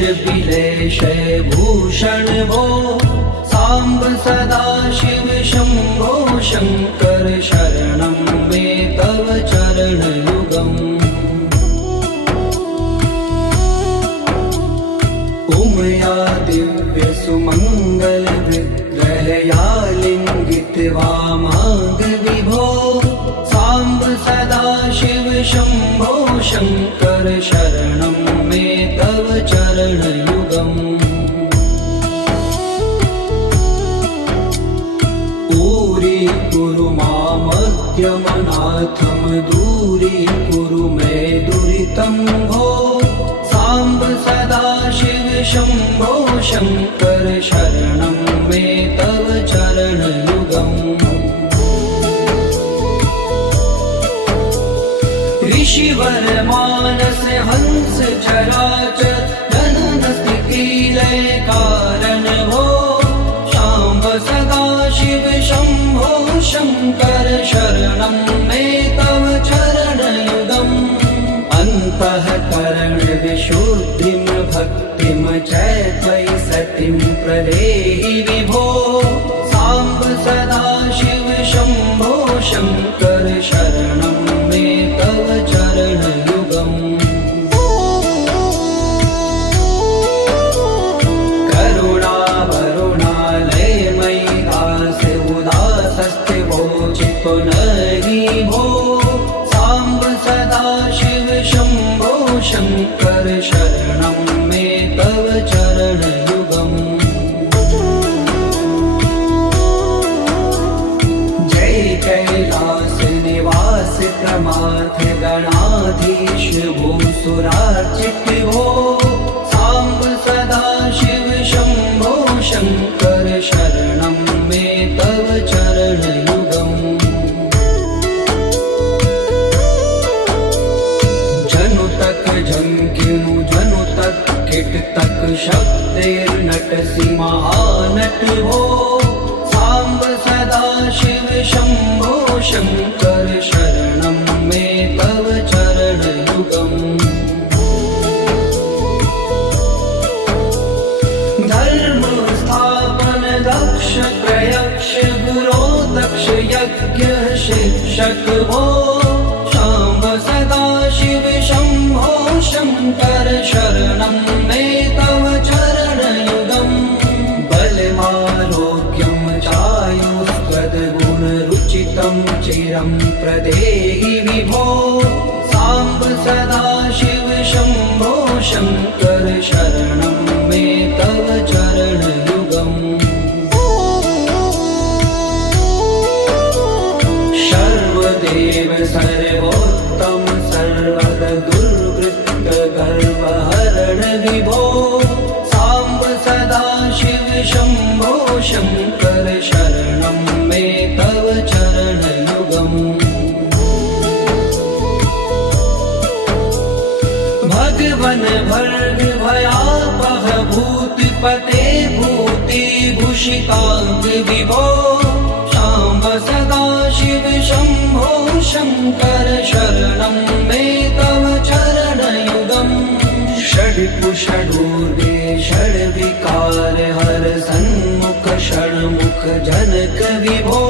विलेशय भूषण भो साम्ब सदा शिव शम्भो शङ्कर शरणं मे तव चरणयुगम् उमया दिव्य सुमङ्गल विग्रहया लिङ्गित वामाङ्ग विभो साम्ब सदा शिव शम्भो शङ्कर शरणं मे तव चरणयुगम् दूरी मामद्यमनाथं दूरीकुरु मे दुरितं भो साम्ब सदा शिव शम्भो शङ्कर शरणं मे तव चरणयुगम् ऋषिवर मानस हंस चराचर जनन स्थिति लय कारण भो शाम्ब सदा शिव शम्भो शङ्कर शरणं मे तव चरणयुगम् अन्तःकरण विशुद्धिं भक्तिं च त्वयि सतिं प्रदेहि विभो साम्ब सदा शिव शम्भो शङ्कर शरणं मे तव चरणयुगम् पुनरि भो साम्ब सदा शिव शम्भो शङ्कर शरणं मे तव चरणयुगम् जय कैलास निवास प्रमाथ गणाधीश भूसुरार्चित भो साम्ब सदा शिव शम्भो शङ्कर शरणं मे तव चरणयुगम् झंकिनु जनु तक किट तक शब्दैर्नटसि महानट भो साम्ब सदा शिव शम्भो शङ्कर शरणं मे तव चरणयुगम् धर्म स्थापन दक्ष प्रयक्ष गुरो दक्ष यज्ञ शिक्षक भो शाम्ब सदा शिव शम्भो शङ्कर शरणं मे तव चरणयुगम् बलमारोग्यं चायुस्त्वद्गुणरुचितं चिरं प्रदेहि विभो साम्ब सदा शिव शम्भो शङ्कर शरणं मे तव चरणयुगम् सर्वदेव सर्वोत्तम सर्वद दुर्वृत्त गर्वहरण विभो साम्ब सदा शिव शम्भो शङ्कर शरणं मे तव चरणयुगम् भगवन भर्ग भयापह भूतिपते भूतिभूषिताङ्ग विभो साम्ब सदा शिव शम्भो शङ्कर शरणं मे तव चरणयुगम् षड्पुषडूर्वे षड्विकार हर सन्मुख षण्मुख जनक विभो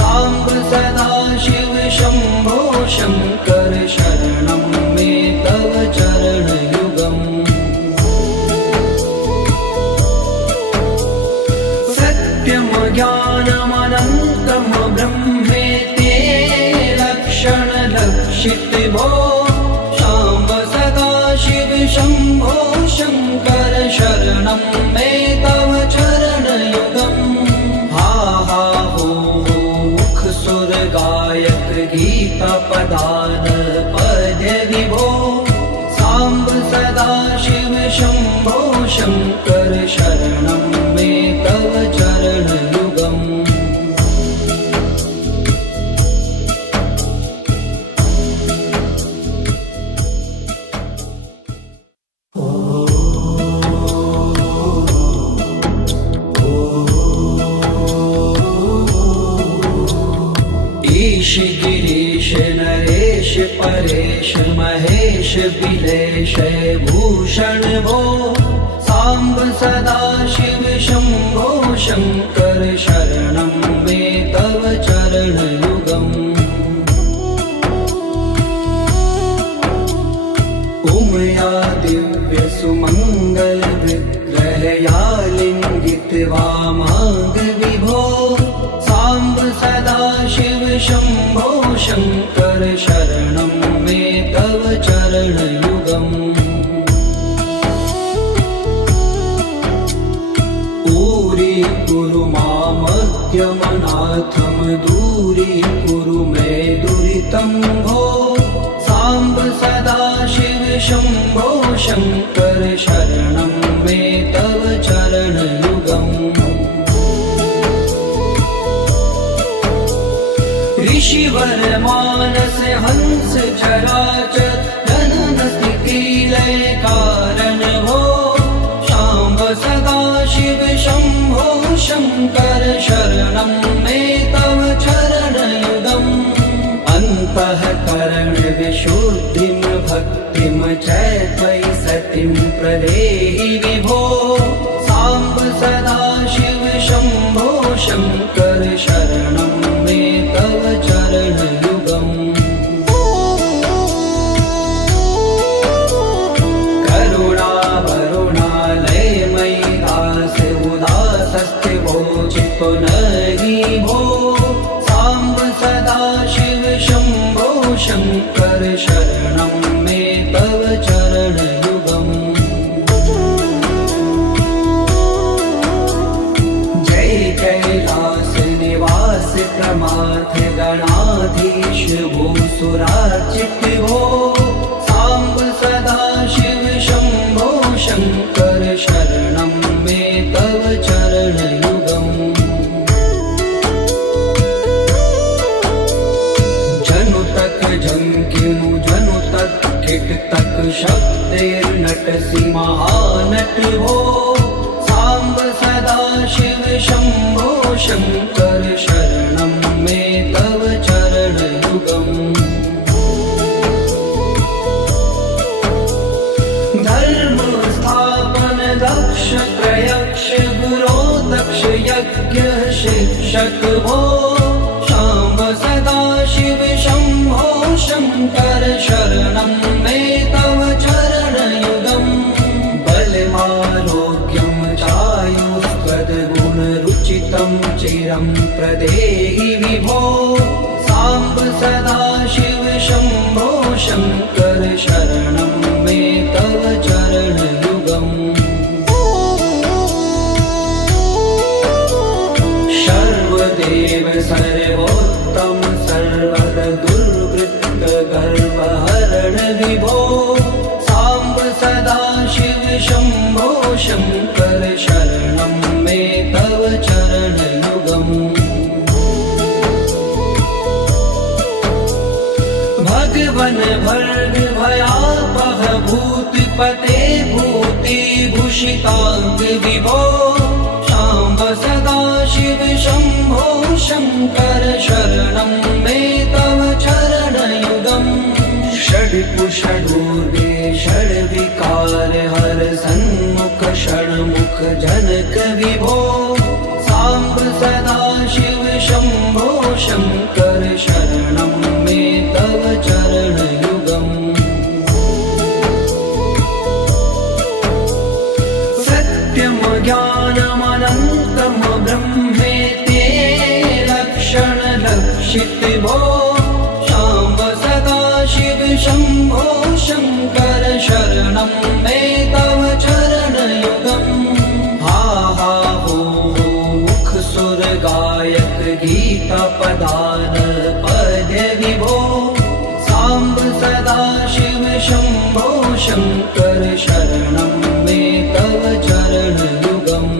साम्ब सदा शिव शम्भो शङ्कर शरणं मे तव चरणयुगम् सत्यं ज्ञानमनन्तं ब्रह्मेति लक्षणलक्षित भो साम्ब सदा शिव शम्भो शङ्कर शरणं मे तव चरणयुगम् हा हा हो मुख सुर गायक गीता पदान पद्य विभो साम्ब सदा शिव शम्भो शङ्कर शरणं मे तव चरणयुगम् विलेशय भूषण भो साम्ब सदा शिव शम्भो शङ्कर शरणं मे तव चरणयुगम् उमया दिव्य सुमङ्गल विग्रहया लिङ्गित्वा माग विभो साम्ब सदा शिव शम्भो शङ्कर शरणं मे तव चरणयुगम् दूरी मामज्ञमनाथं दूरीकुरु मे दुरितं भो साम्ब सदा शिव शम्भो शङ्कर शरणं मे तव चरणयुगम् ऋषिवर मानस हंस चराचर जनन स्थिति लय कारण भो शाम्ब सदा शिव शम्भो शङ्कर शरणं मे तव चरणयुगम् अन्तःकरण विशुद्धिं भक्तिं च त्वयि सतिं प्रदेहि विभो साम्ब सदा शिव शम्भो शङ्कर शरणं मे तव चरणयुगम् चित्तो नहि भो साम्ब सदा शिव शम्भो शङ्कर शरणं मे तव चरणयुगम् जय कैलास निवास प्रमाथ गणाधीश भूसुरार्चित भो साम्ब सदा शिव शम्भो शङ्कर शरणं मे तव चरणयुगम् जंकिनु जनु तक किट तक शक्तिर्नटसि महानट हो साम्ब सदा शिव शम्भो शङ्कर शरणं मे तव चरणयुगम् धर्म स्थापन दक्ष प्रयक्ष गुरो दक्ष यज्ञ शिक्षक भो शाम्ब सदा शिव शम्भो शङ्कर शरणं मे तव चरणयुगम् बलमारोग्यं चायुस्त्वद्गुणरुचितं चिरं प्रदेहि विभो साम्ब सदा शिव शम्भो शङ्कर शरणं मे तव चरणयुगम् सर्वदेव सर्वोत्तम सर्वर दुर्वृत्त गर्वहरण विभो साम्ब सदा शिव शम्भो शङ्कर शरणं मे तव चरणयुगम् भगवन भर्ग भयापह भूतिपते भूतिभूषिताङ्ग विभो शाम्ब सदा शिव शम्भो शङ्कर शरणं मे तव चरणयुगम् षड्पुषडूर्वे षड्विकार हर सन्मुख षण्मुख जनक विभो साम्ब सदा शिव शम्भो शङ्कर शरणं मे तव चरणयुगम् सत्यं ज्ञानमनन्तं ब्रह्मेते लक्षण लक्षित भो शाम्ब सदा शिव शम्भो शङ्कर शरणं मे तव चरणयुगम् हा हा हो मुख सुर गायक गीता पदान पद्य विभो साम्ब सदा शिव शम्भो शङ्कर शरणं मे तव चरणयुगम्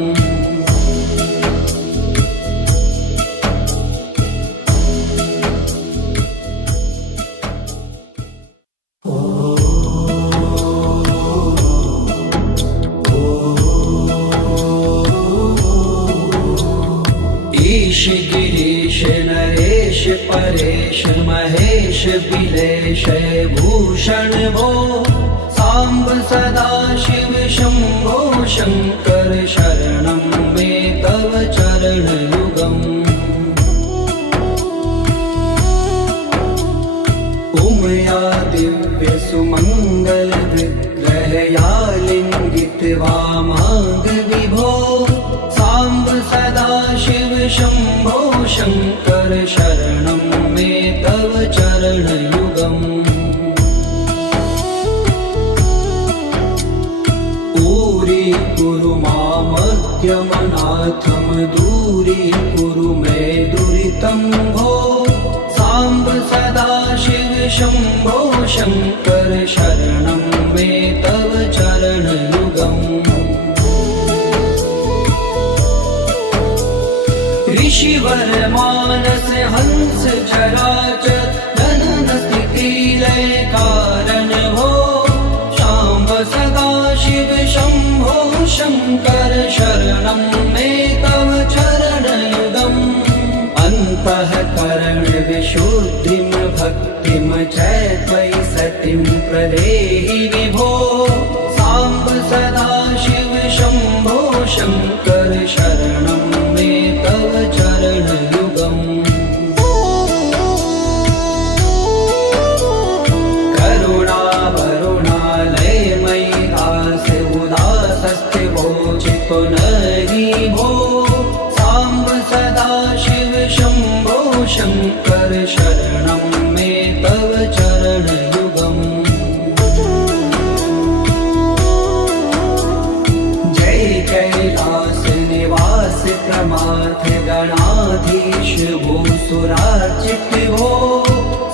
ईश गिरीश नरेश परेश महेश बिलेश भूषण भो सांब सदा शिव शंभो शंकर शरणं मे तव चरणयुगम् उमया दिव्य सुमंगल विग्रहया लिंगित वामांग विभो सांब सदा शिव शंभो शंकर शरणं मे तव चरणयुगम् कुरु मामज्ञमनाथं दूरीकुरु मे दुरितं भो सांब सदा शिव शंभो शंकर शरणं मे तव चरणयुगम् ऋषिवर मानस हंस चराचर जनन स्थिति लय कारण भो सांब सदा शिव शंभो शंकर शरणं मे तव चरणयुगम् अन्तःकरण विशुद्धिं भक्तिं च त्वयि सतिं प्रदेहि विभो सांब सदा शिव शंभो शंकर शरणं मे तव चरणयुगम् चितो नरि भो सांब सदा शिव शंभो शंकर शरणं मे तव चरणयुगम् जय कैलास निवास प्रमाथ गणाधीश भूसुरार्चित भो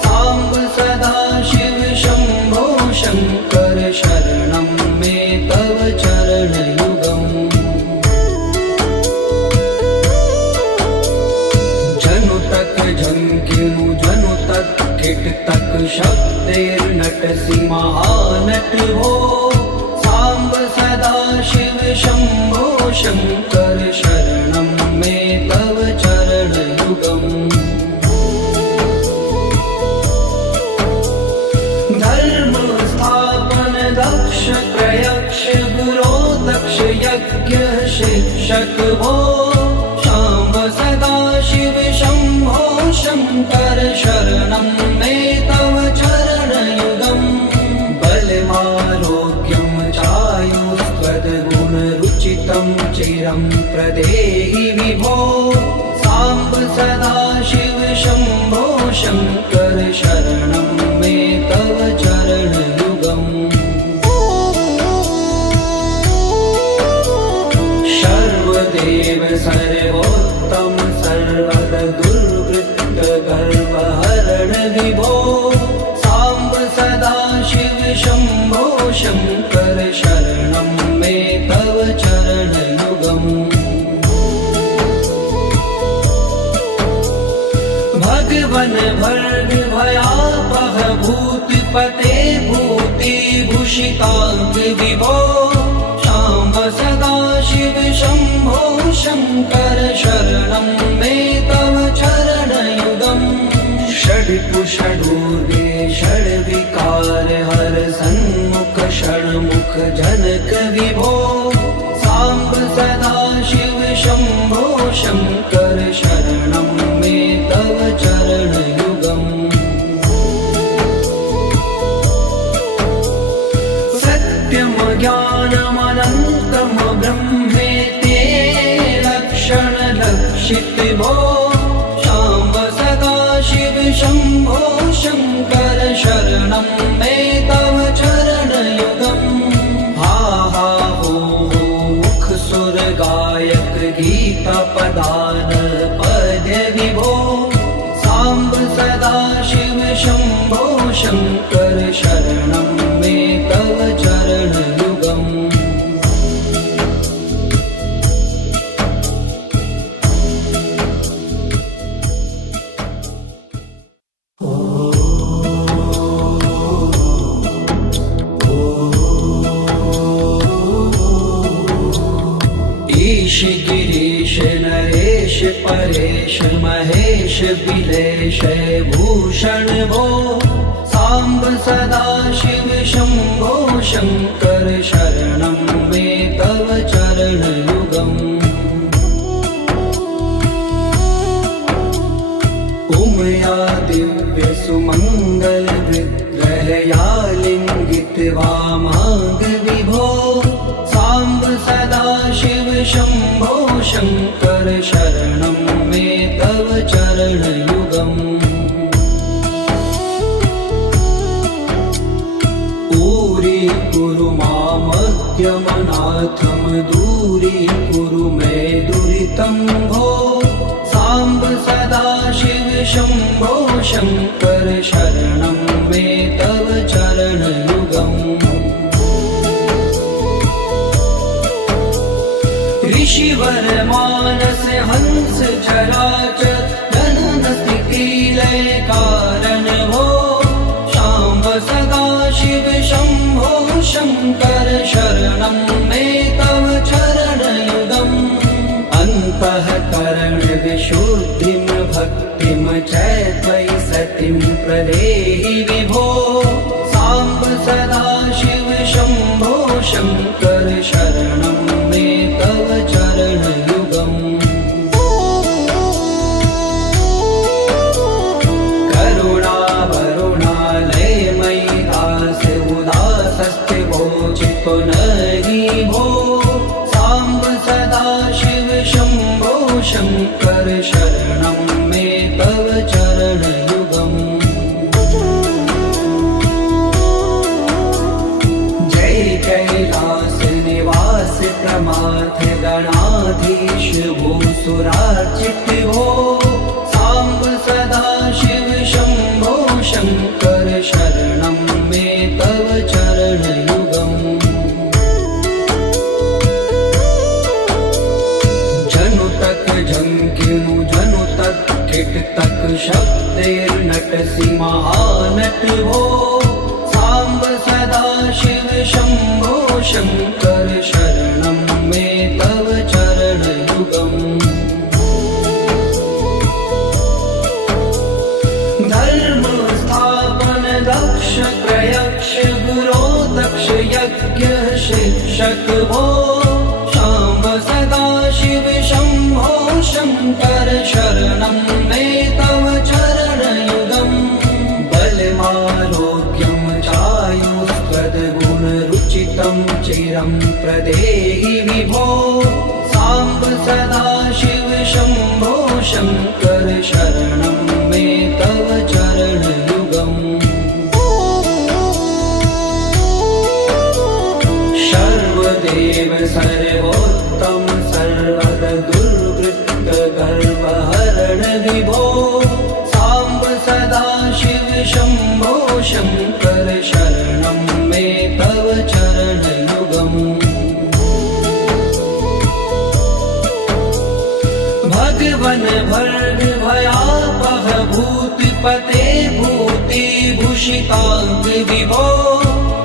सांब सदा शिव शंभो शंकर शरणं मे तव चरणयुगम् जनु तक झंकिनु जनु तक किट तक शब्देर्नटसि महानट हो सांब सदा शिव शंभो शंकर शरणं मे तव चरणयुगम् धर्म स्थापन दक्ष प्रयक्ष गुरो दक्ष यज्ञ शिक्षक भो सांब सदा शिव शंभो शंकर शरणं मे तव चरणयुगम् बलमारोग्यं चायुस्त्वद्गुणरुचितं चिरं प्रदेहि विभो सांब सदा शिव शंभो शंकर शरणं मे तव चरणयुगम् सर्वदेव सर्वोत्तम सर्वद दुर्वृत्त गर्वहरण विभो सांब सदा शिव शंभो शंकर शरणं मे तव चरणयुगम् भगवन भर्ग भयापह भूतपते भूति भूषितांग विभो सांब सदा शिव शंभो शंकर शरणं मे तव चरणयुगम् षड्कुषडूर्वे षड्विकार हर सन्मुख षण्मुख जनक विभो सांब सदा शिव शंभो शंकर शरणं मे तव चरणयुगम् सत्यम ज्ञानमनन्तं ब्रह्मेते लक्षण लक्षित भो सांब सदा शिव शंभो शंकर शरणं मे तव चरणयुगम् हा हा हो मुख सुर गायक गीता पदान पद्य विभो सांब सदा शिव शंभो शंकर शरणं मे तव चरणयुगम् गिरीश नरेश परेश महेश बिलेश भूषण भो सांब सदा शिव शंभो शंकर शरणं मे तव चरण युगम् उमया दिव्य सुमंगल विग्रहया लिंगित वामांग विभो सांब सदा शिव शंभो शंकर शरणं मे तव चरण युगम् ऊरी कुरु मामद्यमनाथम दूरी कुरु मे दुरितं भो सांब सदा शिव शंभो शंकर शरणं मे तव चरण युगम् ऋषिवर मानस हंस चराचर जनन स्थिति लय कारण भो शाम्ब सदा शिव शंभो शंकर शरणं मे तव चरण युगम् अन्तःकरण विशुद्धिं भक्तिं च त्वयि सतिं प्रदेहि विभो सांब सदा शिव शंभो शंकर शरणं मे तव चरण युगम् करुणा वरुणालय मयि दास उदासस्ते वोचितो नहि भो सांब सदा शिव शंभो शंकर शरणं मे तव चरण युगम् जय कैलास निवास प्रमाथ गणाधीश भूसुरार्चित भो सांब सदा शिव शंभो शंकर शरणं मे तव चरण युगम् जनु तक झंकिनु जनु तक किट तक शब्दैर्नटसि महानट भो सांब सदा शिव शंभो शंकर शरणं मे तव चरण युगम् धर्म स्थापन दक्ष प्रयक्ष गुरो दक्ष यज्ञ शिक्षक भो शाम्ब सदा शिव शंभो शंकर शरणं मे तव चरण युगम् बलमारोग्यं चायुस्त्वद्गुणरुचितं चिरं प्रदेहि विभो सांब सदा शिव शंभो शंकर शरणं मे तव चरण युगम् सर्वदेव सर्वोत्तम सर्वद दुर्वृत्त गर्वहरण विभो सांब सदा शिव शंभो शंकर शरणं मे तव चरण युगम् भगवन भर्ग भयापह भूतिपते भूति भूषितांग विभो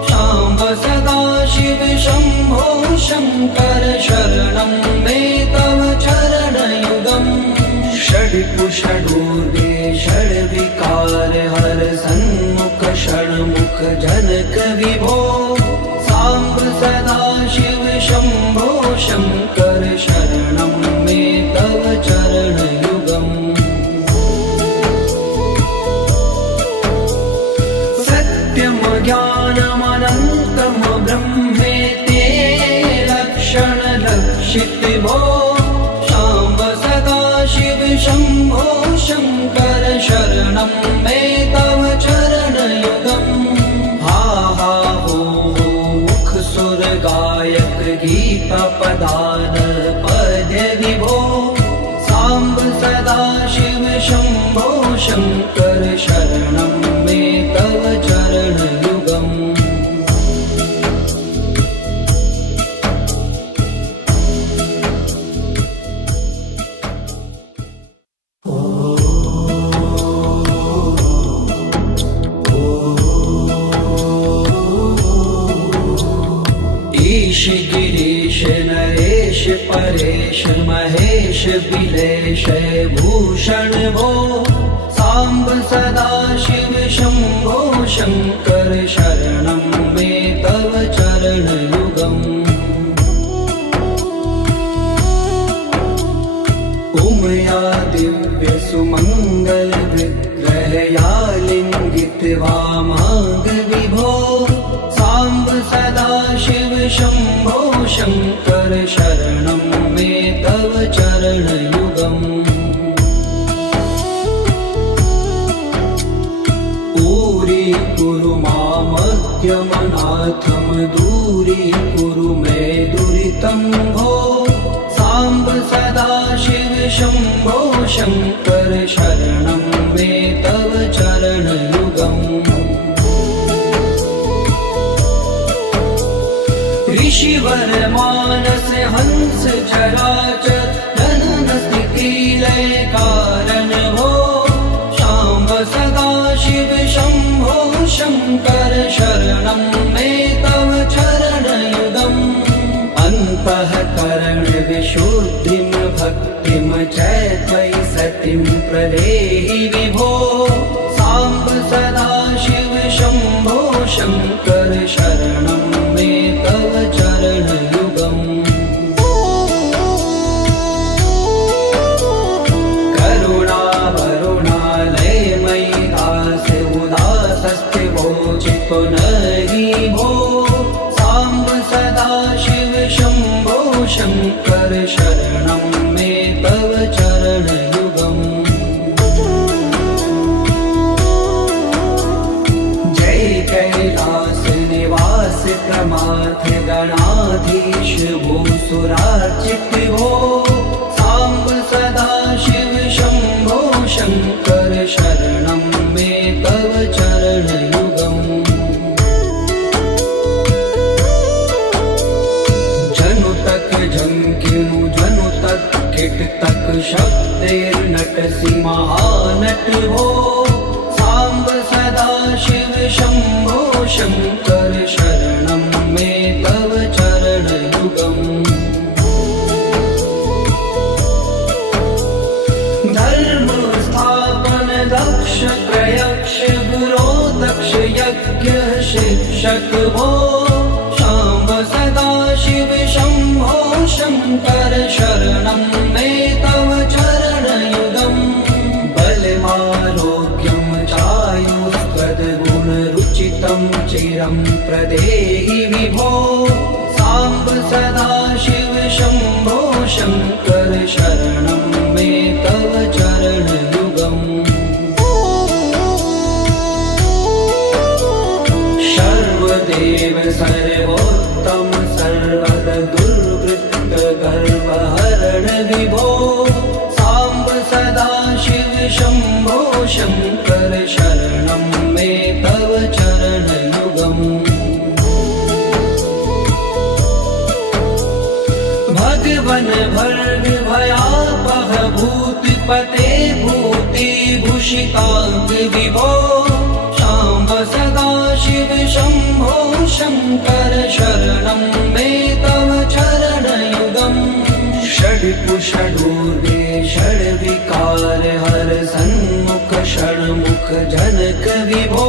शाम्ब सदा शिव शंभो शंकर शरणं मे तव चरण युगम् षड्कुषडूर्वे षड्विकार हर सन्मुख षण्मुख जनक विभो सांब सदा शिव शंभो शंकर शरणं मे तव चरण युगम् सत्यम ज्ञानमनन्तं ब्रह्मेते लक्षण लक्षित भो शाम्ब सदा शिव शंभो शंकर शरणं मे तव चरण युगम् हा हा हो मुख सुर गायक गीता पदान पद्य विभो सांब सदा शिव शंभो शंकर शरणं मे तव चरण युगम् महेश बिलेश भूषण भो सांब सदा शिव शंभो शंकर शरणं मे तव चरण युगम् उमया दिव्य सुमंगल विग्रहया लिंगित वामांग विभो सांब सदा शिव शंभो शंकर शरणं मे तव चरण युगम् पूरी कुरु मामज्ञमनाथम दूरी कुरु मे दुरितं भो सांब सदा शिव शंभो शंकर शरणं मे तव चरण युगम् ऋषिवर मानस हंस चराचर जनन स्थिति लय कारण भो शाम्ब सदा शिव शंभो शंकर शरणं मे तव चरण युगम् अन्तःकरण विशुद्धिं भक्तिं च त्वयि सतिं प्रदेहि विभो सांब सदा शिव शंभो शंकर शरणं मे तव चरण युगम् करुणा वरुणालय मयि दास उदासस्थिवो चित्तो नहि भो सांब सदा शिव शंभो शंकर शरणं मे तव चरण युगम् जय कैलास निवास प्रमाथ गणाधीश भूसुरार्चित भो सांब सदा शिव शंभो शंकर शरणं मे तव चरण युगम् जनु तक झंकिनु जनु तक किट तक शब्दैर्नटसि महानट भो सांब सदा शिव शंभो शंकर शरणं मे तव चरण युगम् धर्म स्थापन दक्ष प्रयक्ष गुरो दक्ष यज्ञ शिक्षक भो शाम्ब सदा शिव शंभो शंकर शरणं मे तव चरण युगम् बलमारोग्यं चायुस्त्वद्गुणरुचितं चिरं प्रदेहि विभो सांब सदा शिव शंभो शंकर शरणं मे तव चरण युगम् सर्वदेव सर्वोत्तम सर्वद दुर्वृत्त गर्वहरण विभो सांब सदा शिव शंभो शंकर शरणं मे तव चरण युगम् भगवन भर्ग भयापह भूतिपते भूति भूषितांग विभो शाम्ब सदा शिव शंभो शंकर शरणं मे तव चरण युगम् षड्पुषडूर्वे षड्विकार हर सन्मुख षण्मुख जनक विभो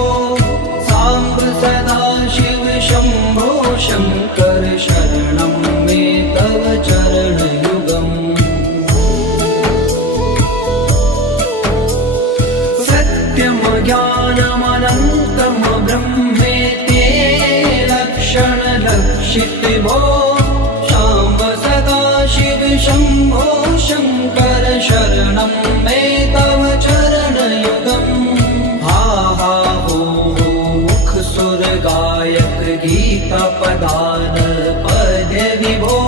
सांब सदा शिव शंभो शंकर शरणं मे तव चरण युगम् सत्यम ज्ञानमनन्तं ब्रह्मेति लक्षण लक्षित भो शाम्ब सदा शिव शंभो शंकर शरणं मे तव चरण युगम् हा हा हो मुख सुर गायक गीता पदान पद्य विभो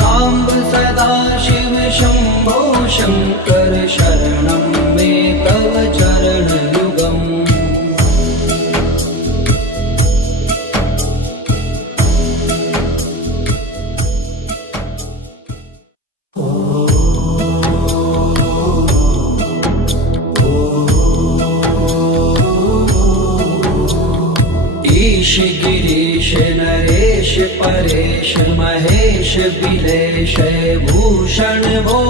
सांब सदा शिव शंभो शंकर शरणं मे तव चरण युगम् परेश महेश बिलेश भूषण भो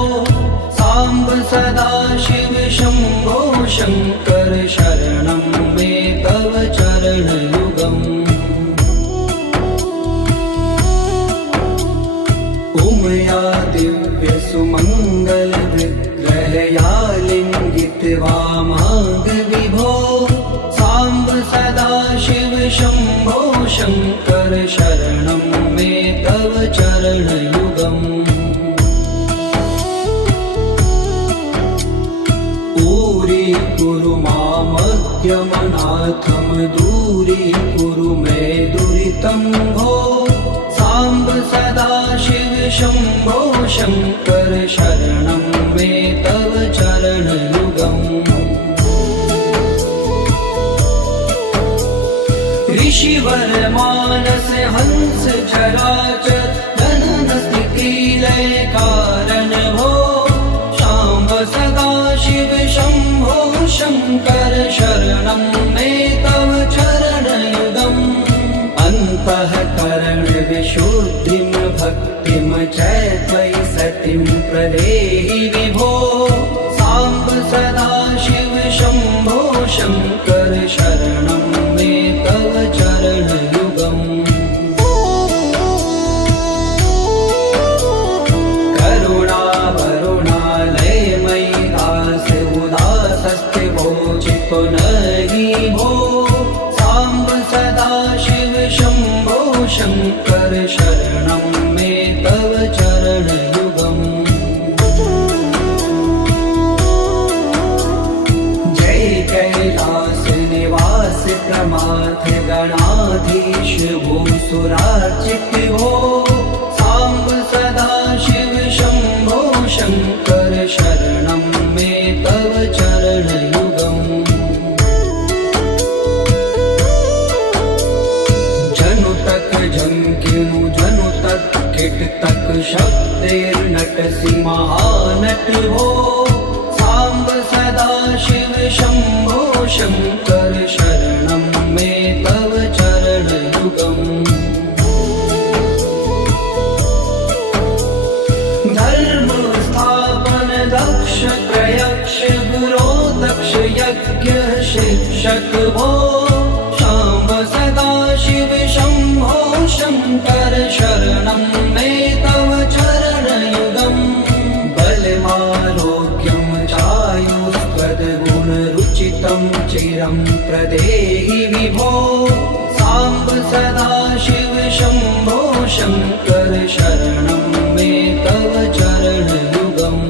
सांब सदा शिव शंभो शंकर शरणं मे तव चरणयुगम् उमया दिव्य सुमंगल विग्रहया लिंगित वामांग विभो सांब सदा शिव शंभो शंकर शरणं मे तव चरणयुगम् कुरु मामज्ञमनाथं दूरीकुरु मे दुरितं भो सांब सदा शिव शंभो शंकर शरणं मे तव चरणयुगम् ऋषिवर मानस हंस चराचर जनन स्थिति लय कारण भो सांब सदा शिव शंभो शंकर शरणं मे तव चरणयुगम् अन्तःकरण विशुद्धिं भक्तिं च त्वयि सतिं प्रदेहि विभो सांब सदा शिव शंभो शंकर शरणं मे तव चरणयुगम् नहीं भो सांब सदा शिव शंभो शंकर शरणं मे तव चरणयुगम् जय कैलास निवास प्रमाथ गणाधीश भूसुरार्चित भो सांब सदा शिव शंभो शंकर शरणं मे तव चरणयुगम् झंकिनु जनु तक किट तक शब्देर्नटसि महानट हो सांब सदा शिव शंभो शंकर शरणं मे तव चरणयुगम् धर्म स्थापन दक्ष प्रयक्ष गुरो दक्ष यज्ञ शिक्षक भो सांब सदा शिव शंभो शंकर शरणं मे तव चरणयुगम् बलमारोग्यं चायुस्त्वद्गुणरुचितं चिरं प्रदेहि विभो सांब सदा शिव शंभो शंकर शरणं मे तव चरणयुगम्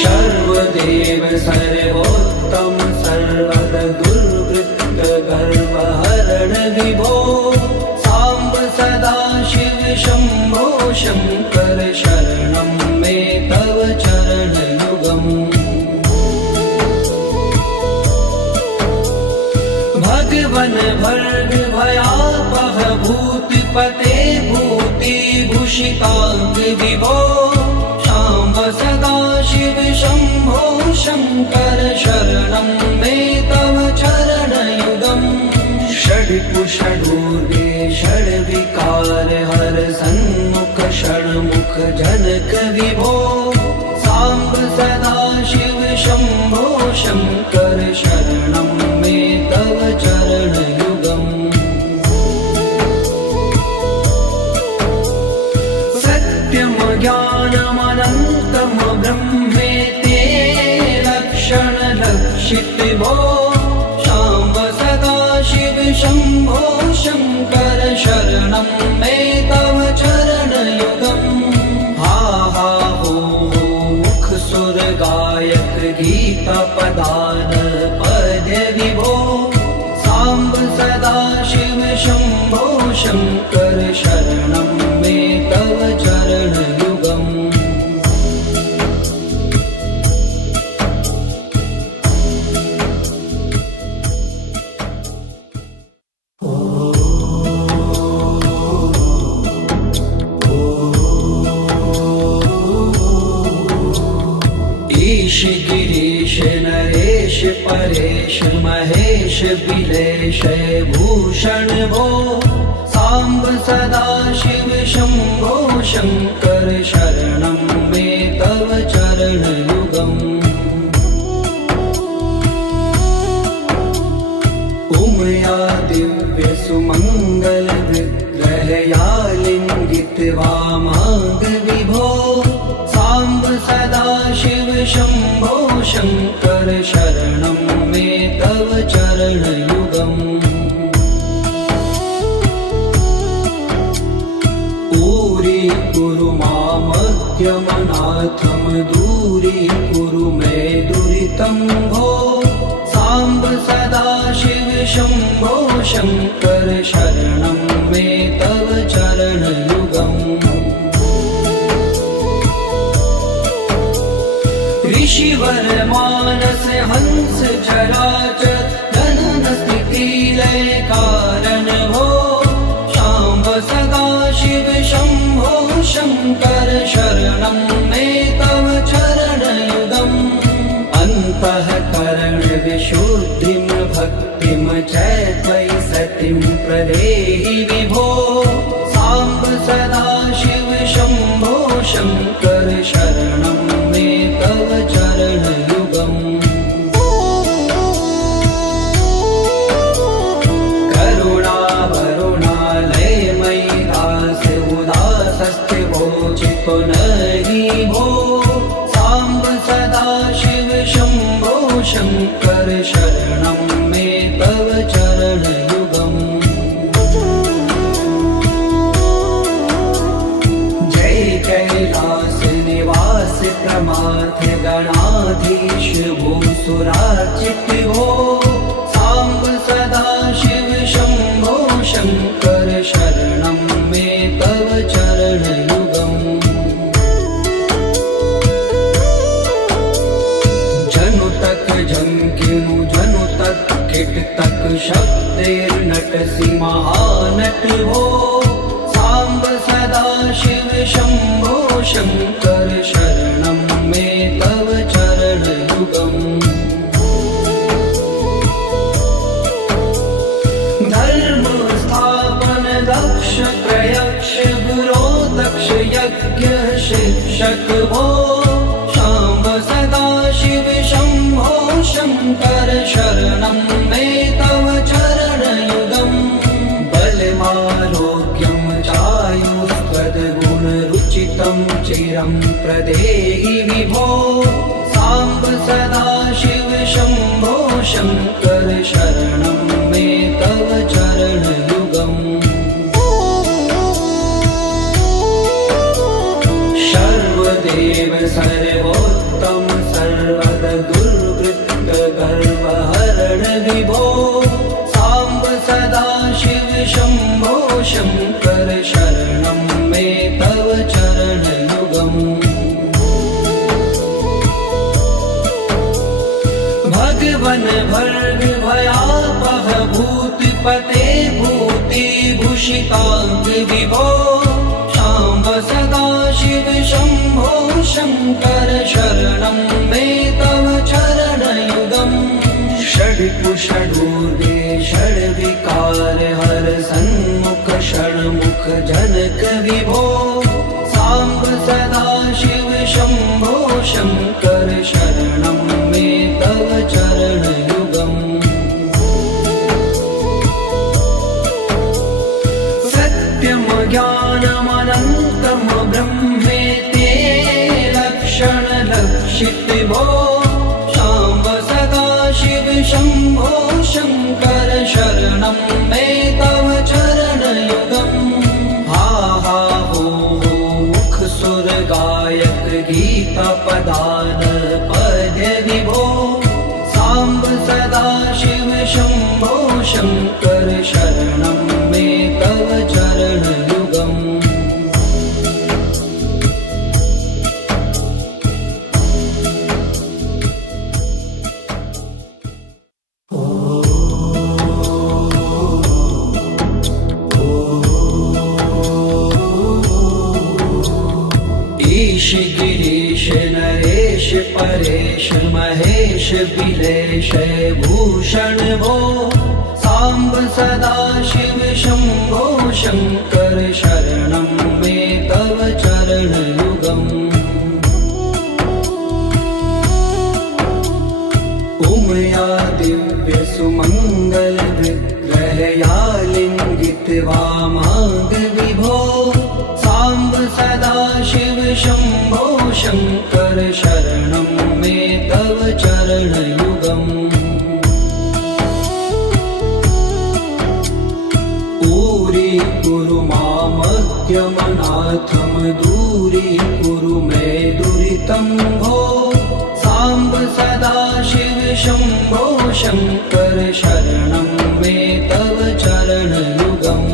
सर्वदेव सर्वोत्तम सर्वद दुर्वृत्त गर्वहरण विभो सांब सदा शिव शंभो शंकर शरणं मे तव चरणयुगम् भगवन भर्ग भयापह भूतिपते भूतिभूषितांग विभो सांब सदा शिव शंभो शंकर शरणं मे तव चरणयुगम् षड्कुषडूर्वे षड्विकार हर सन्मुख षण्मुख जनक विभो सांब सदा शिव शंभो शंकर शरणं मे तव चरणयुगम् सत्यम ज्ञानमनन्तम ब्रह्मेते लक्षण लक्षित भो सांब सदा शिव शंभो शंकर शरणं मे तव चरणयुगम् हा हा हो मुख सुर गायक गीता पदान पद्य विभो सांब सदा शिव शंभो शंकर शरणं मे तव चरणयुगम् परेश महेश बिलेश भूषण भो सांब सदाशिव शंभो शंकर शरणं मे तव चरणयुगम् उमया दिव्य सुमंगल विग्रहया लिंगित वामांग विभो सांब सदाशिव शंभो शंकर शरणं मे तव चरणयुगम् कुरु मामद्यमनाथं दूरीकुरु मे दुरितं भो सांब सदाशिव शंभो शंकर शरणं मे तव चरणयुगम् ऋषिवर मानस हंस चराचर जनन स्थिति लय कारण भो सांब सदाशिव शंभो शंकर शरणं मे तव चरणयुगम् अन्तःकरण विशुद्धिं भक्तिं च त्वयि सतिं प्रदेहि विभो सांब सदाशिव शंभो शंकर शरणं मे तव चरणयुगम् पुनरि भो सांब सदाशिव शंभो शंकर शरणं मे तव चरणयुगम् जय कैलास निवास प्रमाथ गणाधीश भूसुरार्चित भो सांब सदाशिव शंभो शंकर शरणं मे तव चरणयुगम् जंकिनु जनु तक किट तक शब्देर्नटसि महानट हो सांब सदाशिव शंभो शंकर शरणं मे तव चरणयुगम् धर्म स्थापन दक्ष प्रयक्ष गुरो दक्ष यज्ञ शिक्षक भो सांब सदाशिव शंभो शंकर शरणं मे तव चरणयुगम् बलमारोग्यं चायुस्त्वद्गुणरुचितं चिरं प्रदेहि विभो सांब सदाशिव शंभो शंकर शरणं मे तव चरणयुगम् सर्वदेव सर्वोत्तम सर्वद दुर्वृत्त गर्वहरण विभो सांब सदाशिव शंभो शंकर शरणं मे तव चरणयुगम् भगवन भर्ग भयापह भूतिपते भूतिभूषितांग विभो सांब सदाशिव शंभो शंकर शरणं मे तव चरणयुगम् षड्कुषडूर्गे षड्विकार हर सन्मुख षण्मुख जनक विभो सांब सदाशिव शंभो शंकर शरणं मे तव चरणयुगम् सत्यम ज्ञानमनन्तं ब्रह्मेति लक्षण लक्षित भो सांब सदाशिव शंभो शंकर शरणं मे तव चरणयुगम् हा हा हो मुख सुर गायक गीता पदान पद्य विभो सांब सदाशिव शंभो शंकर शरणं मे तव चरणयुगम् ईश गिरीश नरेश परेश महेश बिलेश भूषण भो सांब सदा शिव शंभो शंकर शरणं मे तव चरणयुगम् उमया दिव्य सुमंगल विग्रहया लिंगित वामांग विभो सांब सदा शिव शंभो शंकर शरणं मे तव चरणयुगम् कुरु मामज्ञमनाथं दूरी कुरु मे दुरितं भो सांब सदा शिव शंभो शंकर शरणं मे तव चरणयुगम्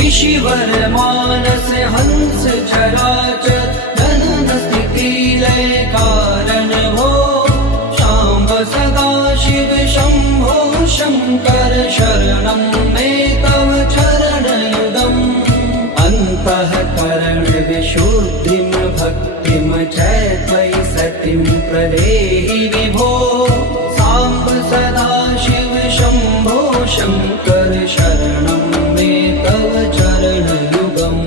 ऋषिवर मानस हंस चराचर जनन स्थिति लय कारण भो सांब सदा शिव शंभो शंकर शरणं मे तव चरणयुगम् अन्तःकरण विशुद्धिं भक्तिं च त्वयि सतिं प्रदेहि विभो सांब सदा शिव शंभो शंकर शरणं मे तव चरणयुगम्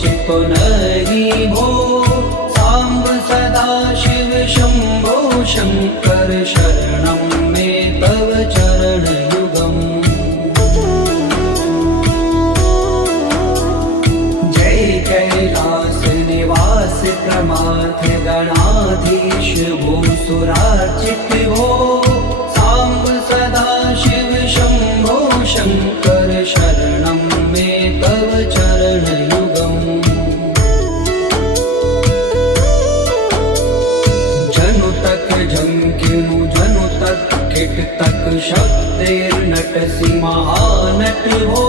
चित्तो नहि भो सांब सदा शिव शंभो शंकर शरणं मे तव चरणयुगम् जय कैलास निवास प्रमाथ गणाधीश भूसुरार्चित भो सांब सदा शिव शंभो शंकर शरणं मे तव चरणयुगम् जनु तक झंकिनु जनु तक किट तक शब्देर्नटसि महानट हो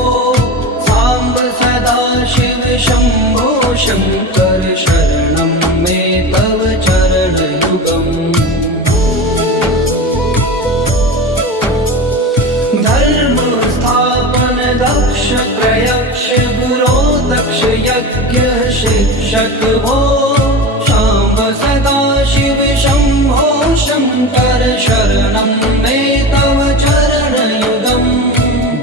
सांब सदा शिव शंभो शंकर शरणं मे तव चरणयुगम् धर्म स्थापन दक्ष प्रयक्ष गुरो दक्ष यज्ञ शिक्षक भो सांब सदा शिव शंभो शंकर शरणं मे तव चरणयुगम्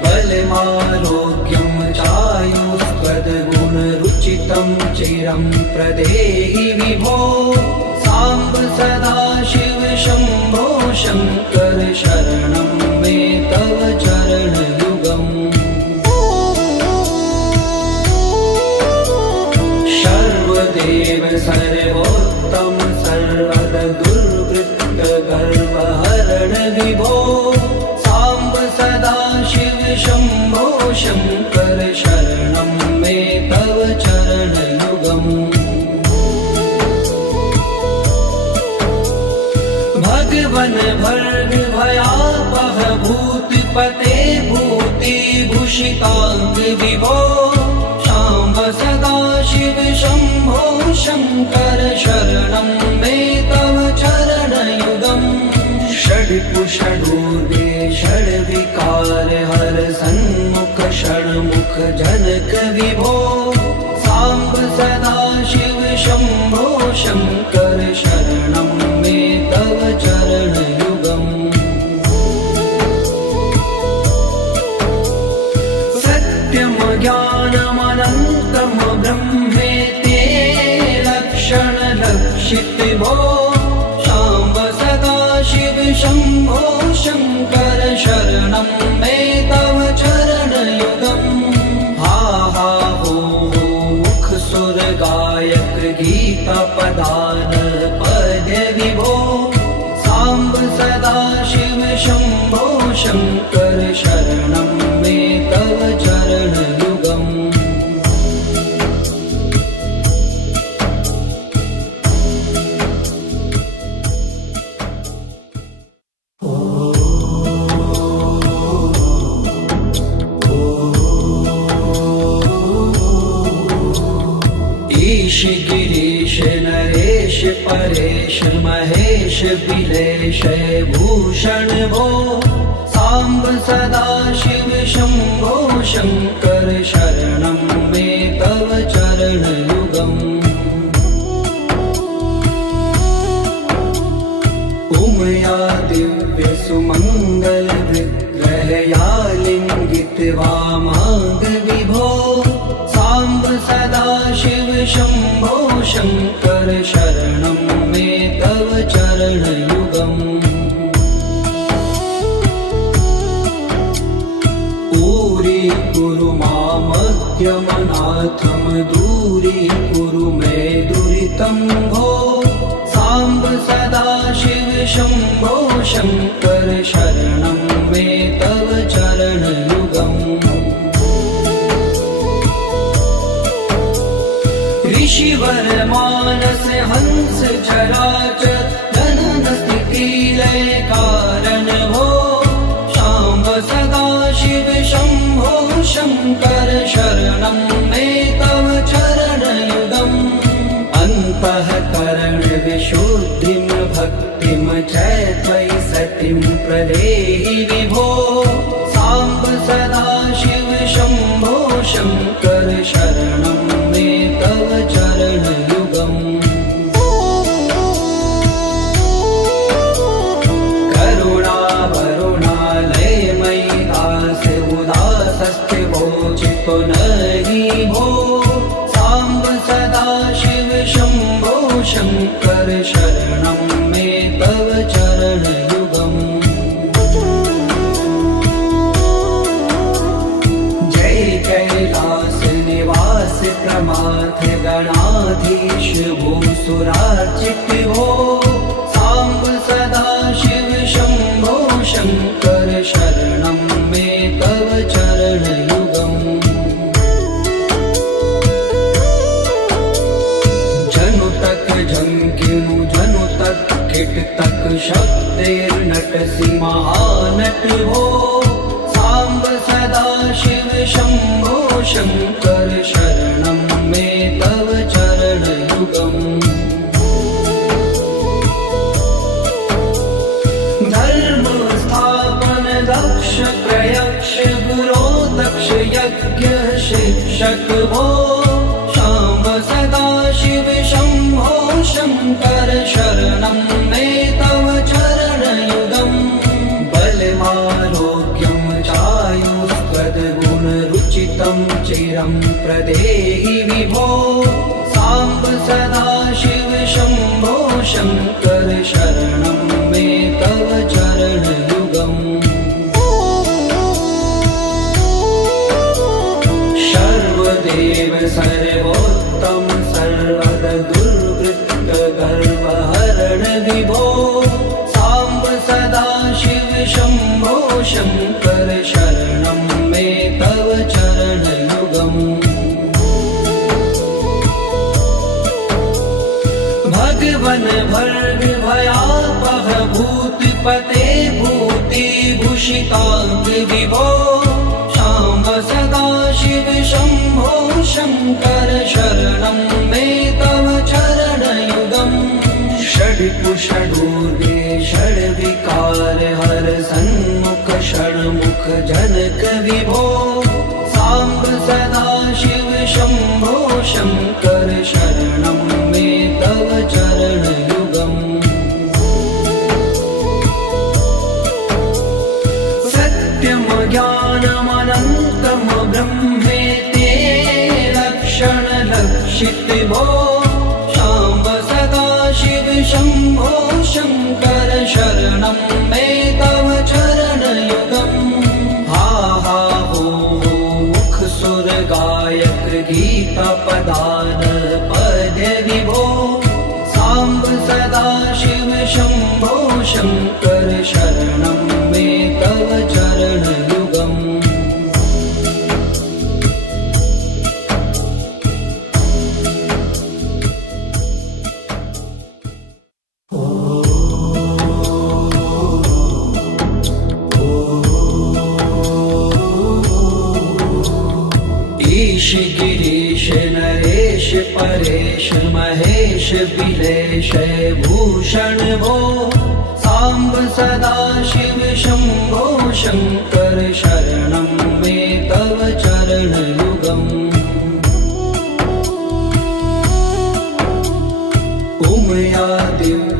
बलमारोग्यं चायुष्पदगुणरुचितं चिरं प्रदेहि विभो सांब सदा शिव शंभो शंकर शरणं मे तव चरणयुगम् सर्वदेव सर्वोत्तम सर्वद दुर्वृत्त गर्वहरण विभो सांब सदा शिव शंभो शंकर शरणं मे तव चरणयुगम् भगवन भर्ग भयापह भूतिपते भूति भूषितांग विभो सांब सदा शिव शंभो शंकर शरणं मे तव चरणयुगम् षड्कुषडूर्वे षड्विकार हर सन्मुख षण्मुख जनक विभो सांब सदा शिव शंभो शंकर शरणं मे तव चरणयुगम् सत्यम ज्ञानमनन्तं ब्रह्मेति लक्षण लक्षित भो सांब सदा शिव शंभो शंकर शरणं मे तव चरणयुगम् हा हा हो मुख सुर गायक गीता पदान पद्य विभो सांब सदा शिव शंभो शंकर शरणं मे तव चरणयुगम् ईश गिरीश नरेश परेश महेश बिलेश भूषण भो सांब सदा शिव शंभो शंकर शरणं मे तव चरण युगम् उमया दिव्य सुमंगल विग्रहया लिंगित वामांग विभो सांब सदा शिव शंभो शंकर शरणं मे तव चरण युगम् पूरी कुरु मामग्यमनाथम दूरी कुरु मे दुरितं भो सांब सदा शिव शंभो शंकर शरणं मे तव चरण युगम् ऋषिवर मानस हंस चराचर जनन स्थिति लय कारण भो शाम्ब सदा शिव शंभो शंकर शरणं मे तव चरण युगम् अन्तःकरण विशुद्धिं भक्तिं च त्वयि सतिं प्रदेहि विभो सांब सदा शिव शंभो शंकर शरणं मे तव चरण युगम् करुणा वरुणालय मयि दास उदासस्ते वोचितो नहि भो सांब सदा शिव शंभो शंकर शरणं मे तव चरण युगम् जय कैलास निवास प्रमाथ गणाधीश भूसुरार्चित भो सांब सदा शिव शंभो शंकर शरणं मे तव चरण युगम् जनु तक झंकिनु जनु तक किट तक शब्देर्नटसि महानट हो सांब सदा शिव शंभो शंकर शरणं मे तव चरण युगम् धर्म स्थापन दक्ष प्रयक्ष गुरो दक्ष यज्ञ शिक्षक भो शाम्ब सदा शिव शंभो शंकर शरणं मे तव चरण युगम् बलमारोग्यं चायुस्त्वद्गुणरुचितं चिरं प्रदेहि विभो सांब सदा शिव शंभो शंकर शरणं मे तव चरण युगम् सर्वदेव सर्वोत्तम सर्वद दुर्वृत्त गर्वहरण विभो सांब सदा शिव शंभो शंकर शरणं मे तव चरण युगम् भगवन भर्ग भयापह भूतिपते भूति भूषितांग विभो सांब सदा शिव शंभो शंकर शरणं मे तव चरण युगम् षड्कुषडूर्गे षड्विकार हर सन्मुख षण्मुख जनक विभो सांब सदा शिव शंभो शंकर शरणं मे तव चरण युगम् सत्यम ज्ञानमनन्तम ब्रह्मेते लक्षण लक्षित भो सांब सदा शिव शंभो शंकर शरणं मे तव चरण युगम् हा हा हो मुख सुर गायक गीता पदान पद विभो सांब सदा शिव शंभो शंकर शरणं मे तव चरण युगम् ईश गिरीश नरेश परेश महेश बिलेश भूषण भो सांब सदाशिव शंभो शंकर शरणं मे तव चरणयुगम् उमया दिव्य